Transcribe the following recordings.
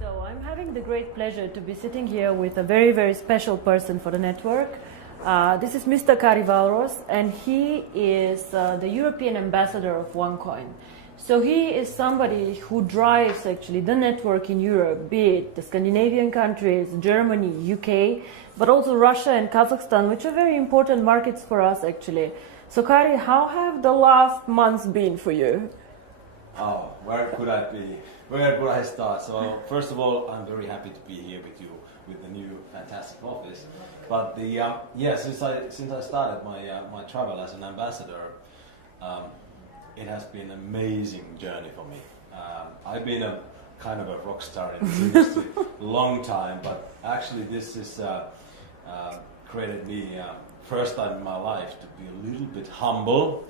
So I'm having the great pleasure to be sitting here with a very, very special person for the network. This is Mr. Kari Valros, and he is the European ambassador of OneCoin. So he is somebody who drives actually the network in Europe, be it the Scandinavian countries, Germany, UK, but also Russia and Kazakhstan, which are very important markets for us actually. So Kari, how have the last months been for you? Oh, where could I be? Where could I start? So first of all, I'm very happy to be here with you with the new fantastic office. But since I started my travel as an ambassador, it has been an amazing journey for me. I've been a kind of a rock star in this industry a long time, but actually this has created me first time in my life to be a little bit humble,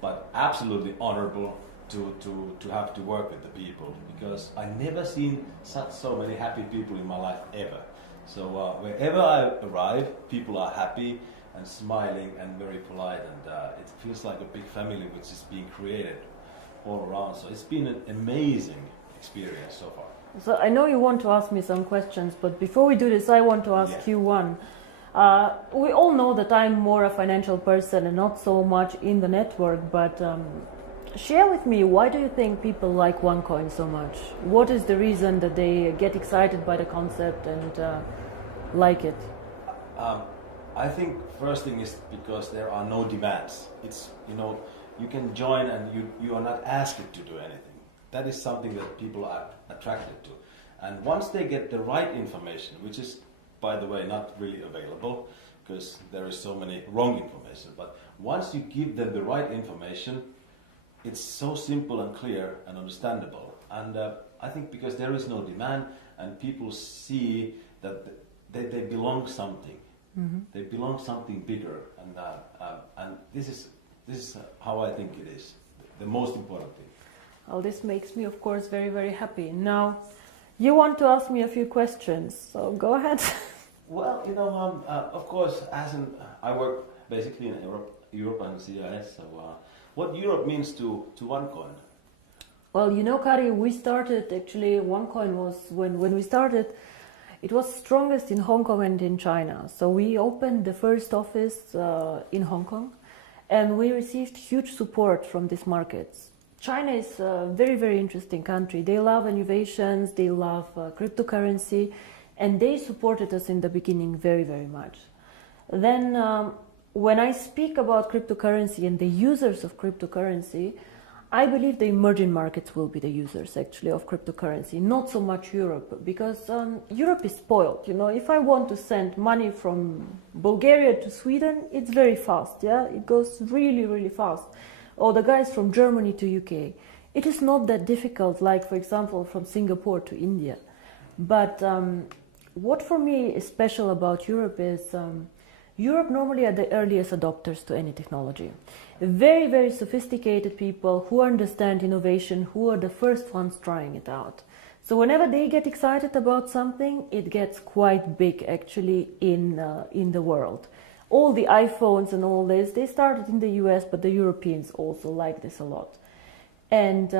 but absolutely honorable to have to work with the people, because I never seen so many happy people in my life ever. So wherever I arrive, people are happy and smiling and very polite, and it feels like a big family which is being created all around. So it's been an amazing experience so far. So I know you want to ask me some questions, but before we do this, I want to ask you one. We all know that I'm more a financial person and not so much in the network, but share with me, why do you think people like OneCoin so much? What is the reason that they get excited by the concept and like it? I think first thing is because there are no demands. It's, you can join and you are not asked to do anything. That is something that people are attracted to. And once they get the right information, which is, by the way, not really available because there is so many wrong information, but once you give them the right information, it's so simple and clear and understandable. And I think because there is no demand and people see that they belong something. Mm-hmm. They belong something bigger, and this is how I think it is the most important thing. Well, this makes me, of course, very, very happy. Now, you want to ask me a few questions, so go ahead. Well, of course, I work basically in Europe and CIS. So, what Europe means to OneCoin? Well, Kari, we started actually. OneCoin was when we started. It was strongest in Hong Kong and in China. So we opened the first office in Hong Kong, and we received huge support from these markets. China is a very, very interesting country. They love innovations, they love cryptocurrency, and they supported us in the beginning very, very much. Then when I speak about cryptocurrency and the users of cryptocurrency, I believe the emerging markets will be the users actually of cryptocurrency, not so much Europe, because Europe is spoiled. If I want to send money from Bulgaria to Sweden, it's very fast, it goes really, really fast. Or the guys from Germany to UK. It is not that difficult, like for example from Singapore to India. But what for me is special about Europe is Europe normally are the earliest adopters to any technology. Very, very sophisticated people who understand innovation, who are the first ones trying it out. So whenever they get excited about something, it gets quite big actually in the world. All the iPhones and all this, they started in the US, but the Europeans also like this a lot. And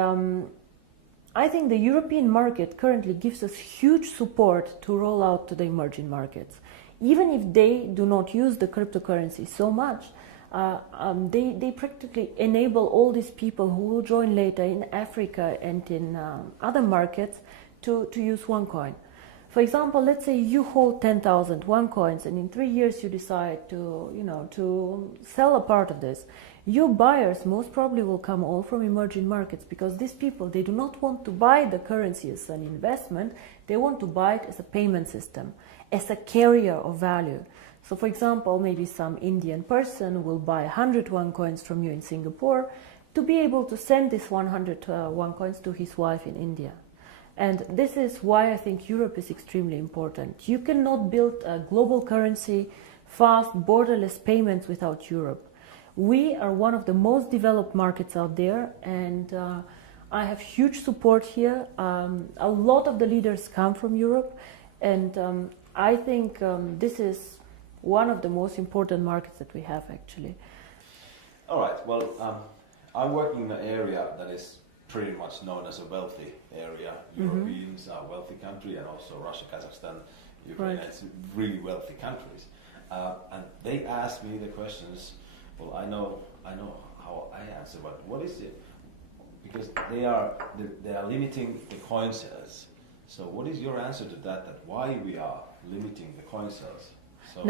I think the European market currently gives us huge support to roll out to the emerging markets. Even if they do not use the cryptocurrency so much, they practically enable all these people who will join later in Africa and in other markets to use OneCoin. For example, let's say you hold 10,000 OneCoins, and in 3 years you decide to sell a part of this. Your buyers most probably will come all from emerging markets, because these people, they do not want to buy the currency as an investment, they want to buy it as a payment system, as a carrier of value. So for example, maybe some Indian person will buy 100 OneCoins from you in Singapore to be able to send this 100 OneCoins to his wife in India. And this is why I think Europe is extremely important. You cannot build a global currency, fast, borderless payments without Europe. We are one of the most developed markets out there, and I have huge support here. A lot of the leaders come from Europe, and I think this is one of the most important markets that we have actually. All right, well, I'm working in an area that is pretty much known as a wealthy area. Europeans are a wealthy country, and also Russia, Kazakhstan, Ukraine, it's really wealthy countries. And they asked me the questions. Well, I know how I answer, but what is it? Because they are limiting the coin sales. So what is your answer to that? That why we are limiting the coin sales so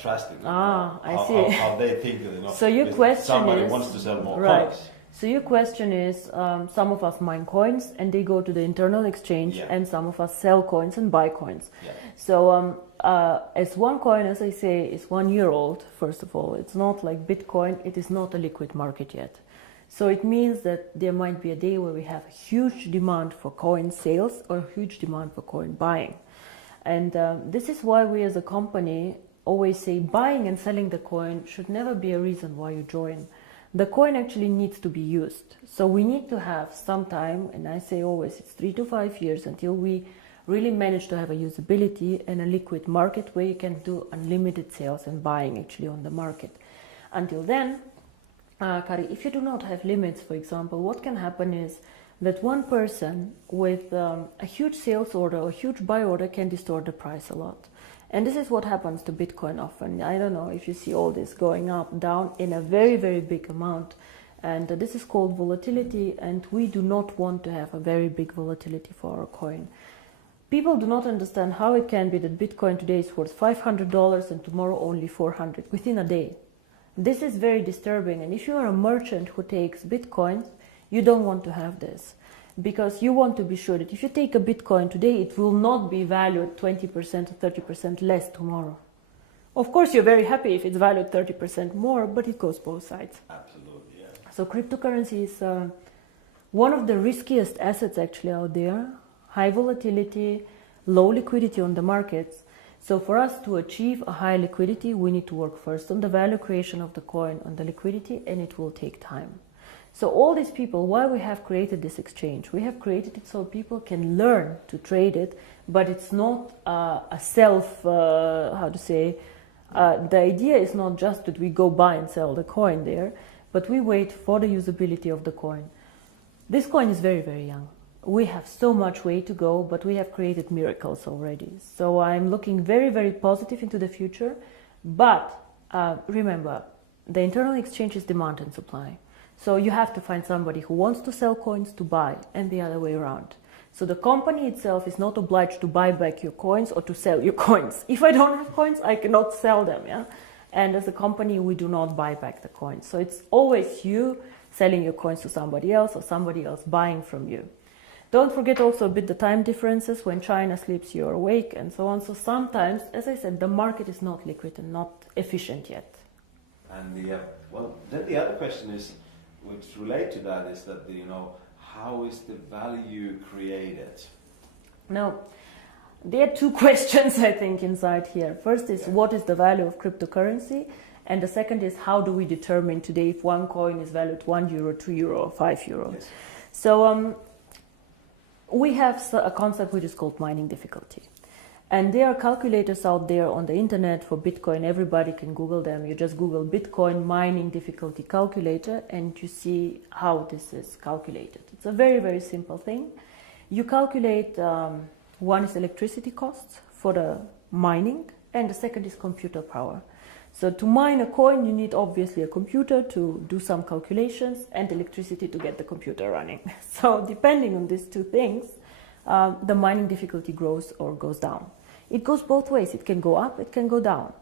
drastically? I see. How they think that, so your question somebody is, wants to sell more coins. So your question is, some of us mine coins and they go to the internal exchange, and some of us sell coins and buy coins. So as one coin, as I say, is 1 year old, first of all, it's not like Bitcoin, it is not a liquid market yet. So it means that there might be a day where we have a huge demand for coin sales or a huge demand for coin buying. And this is why we as a company always say buying and selling the coin should never be a reason why you join. The coin actually needs to be used. So we need to have some time, and I say always it's 3 to 5 years until we really manage to have a usability and a liquid market where you can do unlimited sales and buying actually on the market. Until then, Kari, if you do not have limits, for example, what can happen is that one person with a huge sales order or huge buy order can distort the price a lot. And this is what happens to Bitcoin often. I don't know if you see all this going up, down in a very, very big amount. And this is called volatility, and we do not want to have a very big volatility for our coin. People do not understand how it can be that Bitcoin today is worth $500 and tomorrow only 400 within a day. This is very disturbing, and if you are a merchant who takes Bitcoins, you don't want to have this. Because you want to be sure that if you take a Bitcoin today, it will not be valued 20% or 30% less tomorrow. Of course, you're very happy if it's valued 30% more, but it goes both sides. Absolutely, yeah. So cryptocurrency is one of the riskiest assets actually out there. High volatility, low liquidity on the markets. So for us to achieve a high liquidity, we need to work first on the value creation of the coin, on the liquidity, and it will take time. So all these people, why we have created this exchange? We have created it so people can learn to trade it, but it's not a self, the idea is not just that we go buy and sell the coin there, but we wait for the usability of the coin. This coin is very, very young. We have so much way to go, but we have created miracles already. So I'm looking very, very positive into the future. But remember, the internal exchange is demand and supply. So you have to find somebody who wants to sell coins to buy, and the other way around. So the company itself is not obliged to buy back your coins or to sell your coins. If I don't have coins, I cannot sell them. Yeah? And as a company, we do not buy back the coins. So it's always you selling your coins to somebody else or somebody else buying from you. Don't forget also a bit the time differences. When China sleeps, you're awake, and so on. So sometimes, as I said, the market is not liquid and not efficient yet. And then the other question is, which relate to that, is that how is the value created? Now, there are two questions I think inside here. First is what is the value of cryptocurrency, and the second is how do we determine today if one coin is valued €1, €2, or €5? Yes. So we have a concept which is called mining difficulty. And there are calculators out there on the internet for Bitcoin. Everybody can Google them. You just Google Bitcoin mining difficulty calculator and you see how this is calculated. It's a very, very simple thing. You calculate, one is electricity costs for the mining, and the second is computer power. So to mine a coin, you need obviously a computer to do some calculations and electricity to get the computer running. So depending on these two things, the mining difficulty grows or goes down. It goes both ways. It can go up, it can go down.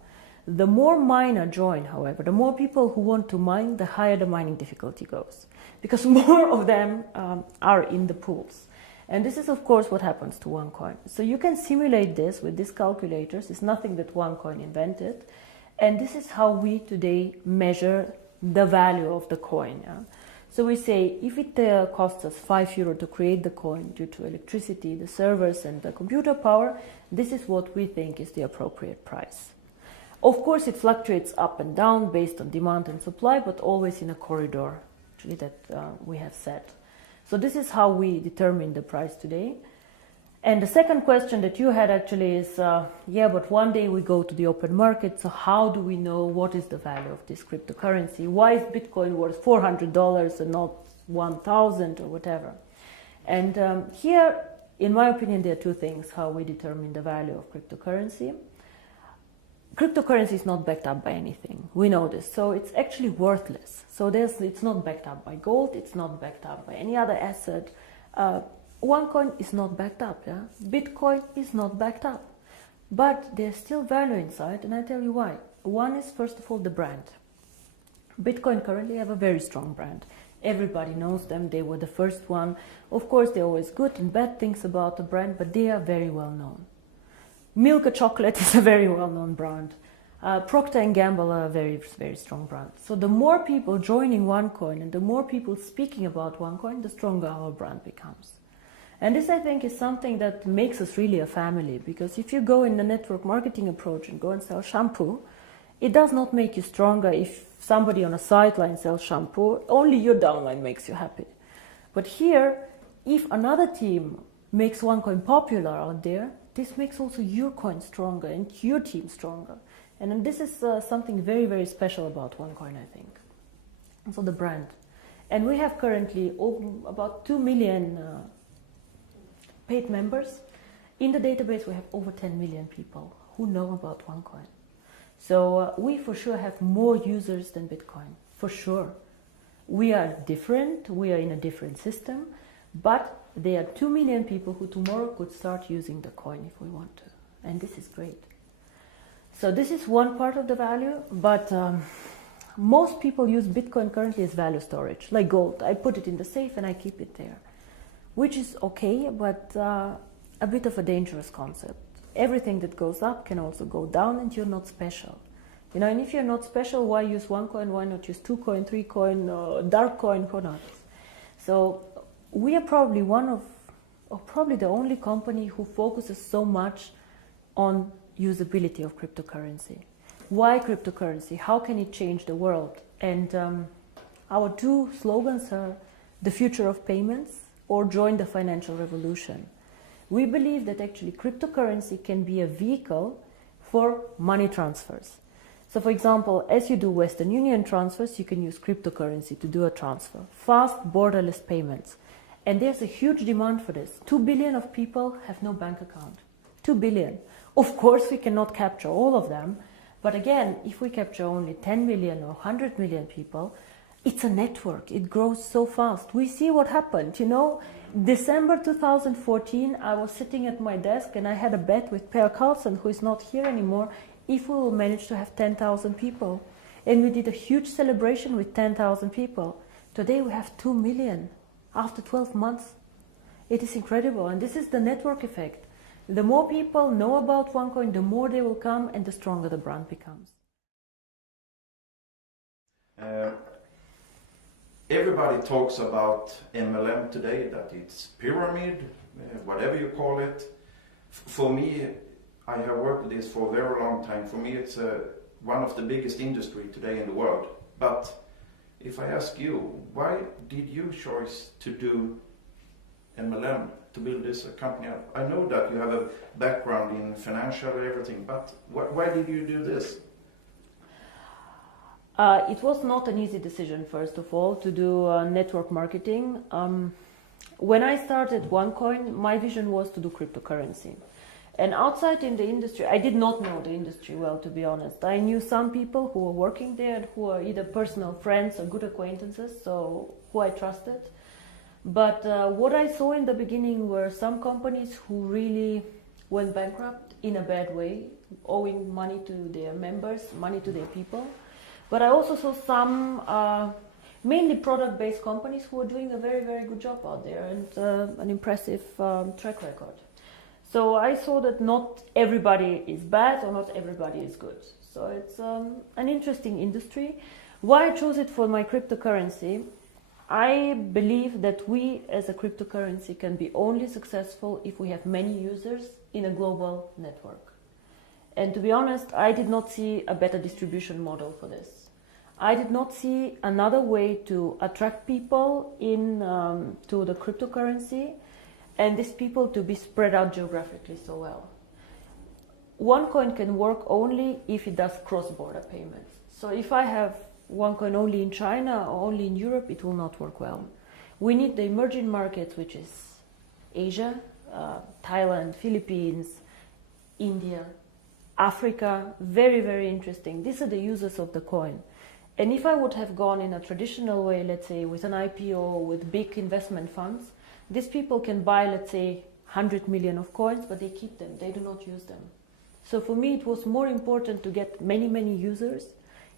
The more miner join, however, the more people who want to mine, the higher the mining difficulty goes. Because more of them are in the pools. And this is, of course, what happens to one coin. So you can simulate this with these calculators. It's nothing that one coin invented. And this is how we today measure the value of the coin. Yeah? So we say if it costs us €5 to create the coin due to electricity, the servers and the computer power, this is what we think is the appropriate price. Of course, it fluctuates up and down based on demand and supply, but always in a corridor actually that we have set. So this is how we determine the price today. And the second question that you had actually is, but one day we go to the open market, so how do we know what is the value of this cryptocurrency? Why is Bitcoin worth $400 and not 1,000 or whatever? And here, in my opinion, there are two things how we determine the value of cryptocurrency. Cryptocurrency is not backed up by anything. We know this. So it's actually worthless. So it's not backed up by gold. It's not backed up by any other asset. OneCoin is not backed up. Yeah? Bitcoin is not backed up. But there's still value inside, and I tell you why. One is, first of all, the brand. Bitcoin currently have a very strong brand. Everybody knows them. They were the first one. Of course, there are always good and bad things about the brand, but they are very well known. Milka Chocolate is a very well-known brand. Procter & Gamble are a very, very strong brand. So the more people joining OneCoin and the more people speaking about OneCoin, the stronger our brand becomes. And this, I think, is something that makes us really a family, because if you go in the network marketing approach and go and sell shampoo, it does not make you stronger if somebody on a sideline sells shampoo. Only your downline makes you happy. But here, if another team makes OneCoin popular out there, this makes also your coin stronger and your team stronger. And this is something very, very special about OneCoin, I think. And so the brand. And we have currently about 2 million paid members. In the database, we have over 10 million people who know about OneCoin. So we for sure have more users than Bitcoin, for sure. We are different, we are in a different system, but there are 2 million people who tomorrow could start using the coin if we want to. And this is great. So this is one part of the value, but most people use Bitcoin currently as value storage, like gold. I put it in the safe and I keep it there, which is okay, but a bit of a dangerous concept. Everything that goes up can also go down, and you're not special. You know, and if you're not special, why use OneCoin? Why not use 2 coin, 3 coin, dark coin, who knows? So we are probably one of, or probably the only company who focuses so much on usability of cryptocurrency. Why cryptocurrency? How can it change the world? And our 2 slogans are the future of payments or join the financial revolution. We believe that actually cryptocurrency can be a vehicle for money transfers. So for example, as you do Western Union transfers, you can use cryptocurrency to do a transfer. Fast, borderless payments. And there's a huge demand for this. 2 billion of people have no bank account. 2 billion. Of course, we cannot capture all of them. But again, if we capture only 10 million or 100 million people, it's a network. It grows so fast. We see what happened, you know. December 2014, I was sitting at my desk and I had a bet with Per Carlson, who is not here anymore, if we will manage to have 10,000 people. And we did a huge celebration with 10,000 people. Today we have 2 million after 12 months. It is incredible. And this is the network effect. The more people know about OneCoin, the more they will come and the stronger the brand becomes. Everybody talks about MLM today, that it's pyramid, whatever you call it. For me, I have worked with this for a very long time. For me, it's one of the biggest industry today in the world. But if I ask you, why did you choose to do MLM, to build this company up? I know that you have a background in financial and everything, but why did you do this? It was not an easy decision, first of all, to do network marketing. When I started OneCoin, my vision was to do cryptocurrency. And outside in the industry, I did not know the industry well, to be honest. I knew some people who were working there and who are either personal friends or good acquaintances, so who I trusted. But what I saw in the beginning were some companies who really went bankrupt in a bad way, owing money to their members, money to their people. But I also saw some mainly product-based companies who are doing a very, very good job out there and an impressive track record. So I saw that not everybody is bad or not everybody is good. So it's an interesting industry. Why I chose it for my cryptocurrency? I believe that we as a cryptocurrency can be only successful if we have many users in a global network. And to be honest, I did not see a better distribution model for this. I did not see another way to attract people in to the cryptocurrency and these people to be spread out geographically so well. OneCoin can work only if it does cross-border payments. So if I have OneCoin only in China or only in Europe, it will not work well. We need the emerging markets, which is Asia, Thailand, Philippines, India, Africa, very, very interesting. These are the users of the coin. And if I would have gone in a traditional way, let's say with an IPO, with big investment funds, these people can buy, let's say, 100 million of coins, but they keep them, they do not use them. So for me, it was more important to get many, many users,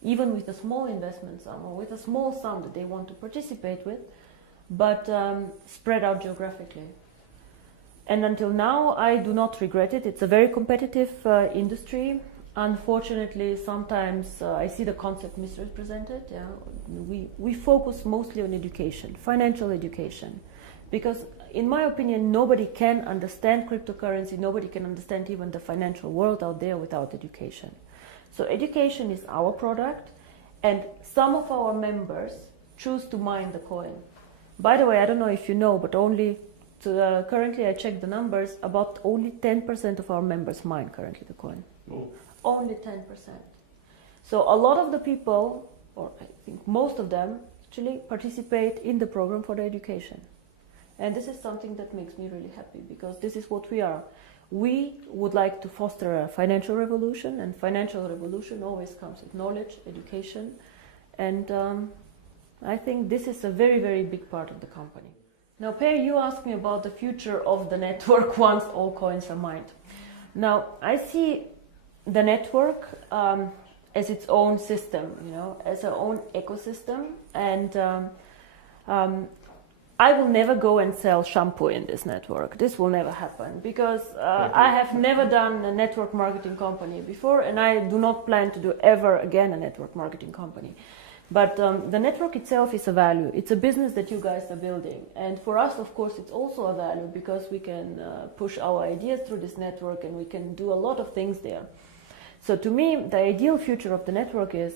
even with a small investment sum or with a small sum that they want to participate with, but spread out geographically. And until now, I do not regret it. It's a very competitive industry. Unfortunately, sometimes I see the concept misrepresented. Yeah? We focus mostly on education, financial education, because in my opinion, nobody can understand cryptocurrency, nobody can understand even the financial world out there without education. So education is our product, and some of our members choose to mine the coin. By the way, I don't know if you know, but currently I checked the numbers, about only 10% of our members mine currently the coin. Oh. Only 10%. So a lot of the people, or I think most of them, actually participate in the program for the education. And this is something that makes me really happy, because this is what we are. We would like to foster a financial revolution, and financial revolution always comes with knowledge, education, and I think this is a very, very big part of the company. Now, Per, you asked me about the future of the network once all coins are mined. Now, I see the network as its own system, as our own ecosystem, and I will never go and sell shampoo in this network. This will never happen, because I have never done a network marketing company before, and I do not plan to do ever again a network marketing company. But the network itself is a value. It's a business that you guys are building. And for us, of course, it's also a value, because we can push our ideas through this network, and we can do a lot of things there. So to me, the ideal future of the network is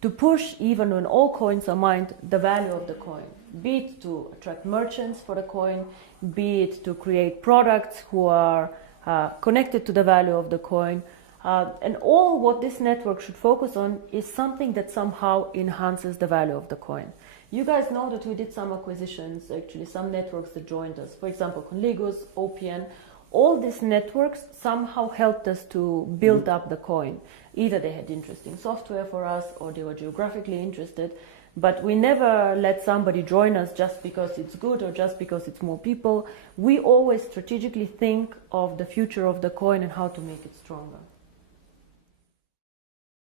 to push, even when all coins are mined, the value of the coin. Be it to attract merchants for the coin, be it to create products who are connected to the value of the coin. And all what this network should focus on is something that somehow enhances the value of the coin. You guys know that we did some acquisitions, actually some networks that joined us. For example, Conligus, OPN. All these networks somehow helped us to build up the coin. Either they had interesting software for us, or they were geographically interested. But we never let somebody join us just because it's good or just because it's more people. We always strategically think of the future of the coin and how to make it stronger.